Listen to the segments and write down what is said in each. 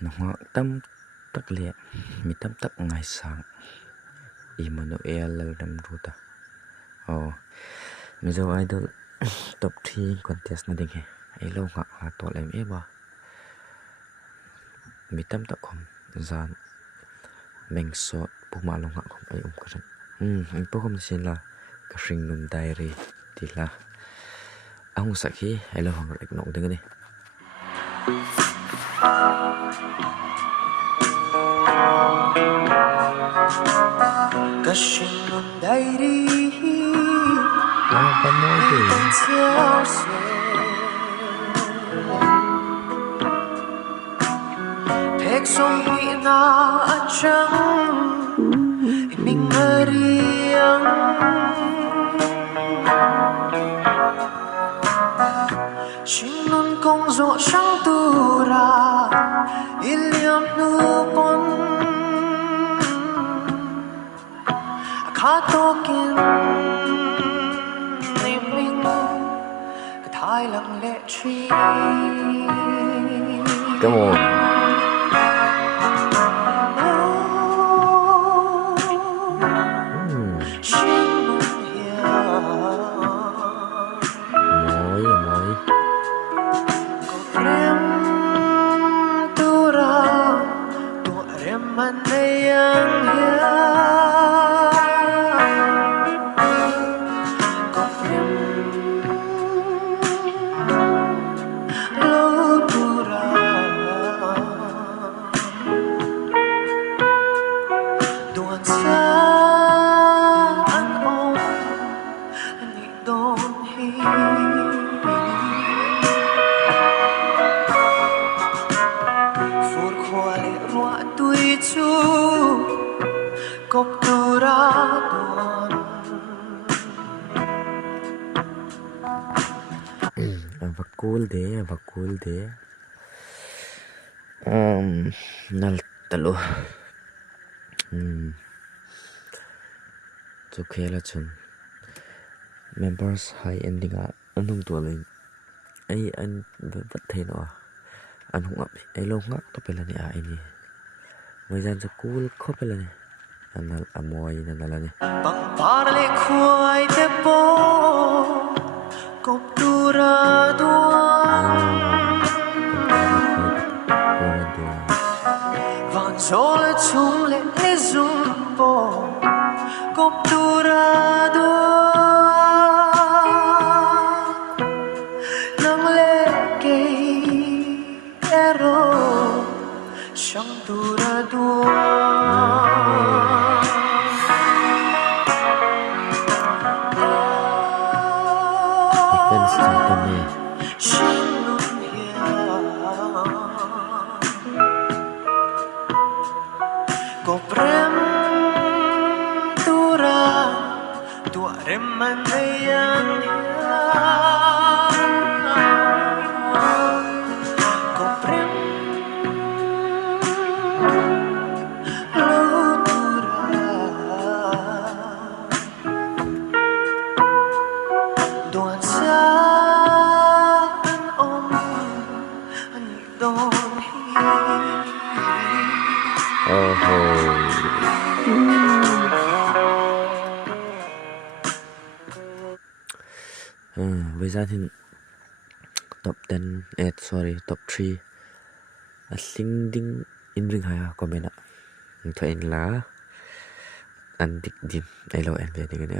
nó tâm tắc liệt mi tâm tắc ngày sáng Emanuela đam ruta Mizo idol top 3 contest na ding he ai lo nga ha to lem e ba mi tam ta khom zan meng so pu ma lo nga khom ai ka an po khom sin la ka ring nun diary ti la ang sa khi ai lo hang rek no ding ni ka ring nun diary pa mo de Thek som hi na achang iming ariang Shin nun kong zo shang tu ra iliam nu pon Kha to kin iming ka thai lang le chi come on cool de nal talo to khela chun members high ending anung to le ai an vat the no anung ap ai lo ngak to pela ni ai ni mai jan sa cool kho pela ni anal amoy na nala ni bang par le khoi te po kop tura Sol chung le zum po Kopturado Nang le kay ero Siyang turado với gia đình top 10 top 3 sinh đinh in ring hai comment ạ thôi in lá ăn địch đinh ai lo em về cái này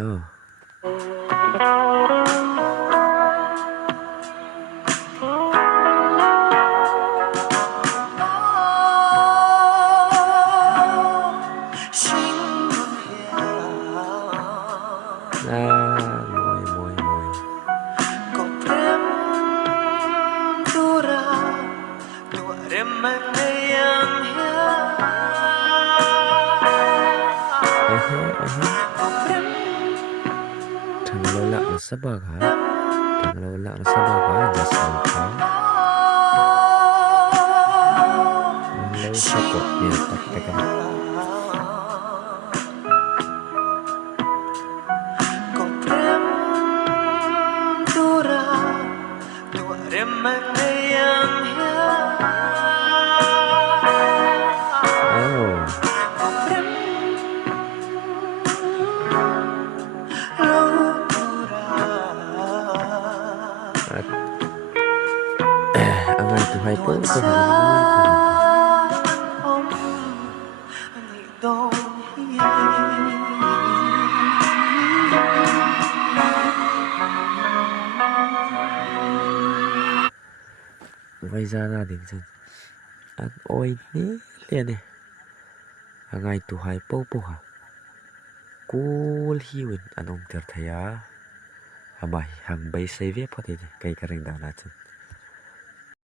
thằng lâu lặng sắp bạc hả thằng lâu lặng sắp bạc hả là sao khó lâu sắp bạc nhiều tất cả các Remember At angay tuhay po Tuan po sa hangin. ông Ngày đôi Vai ra ra đến chân. At ôi nè liền nè. Angay tuhay po po ha. Cool hiwin anong tertaya. Abay, hangbay sa iwe po din. Kay karing daw natin.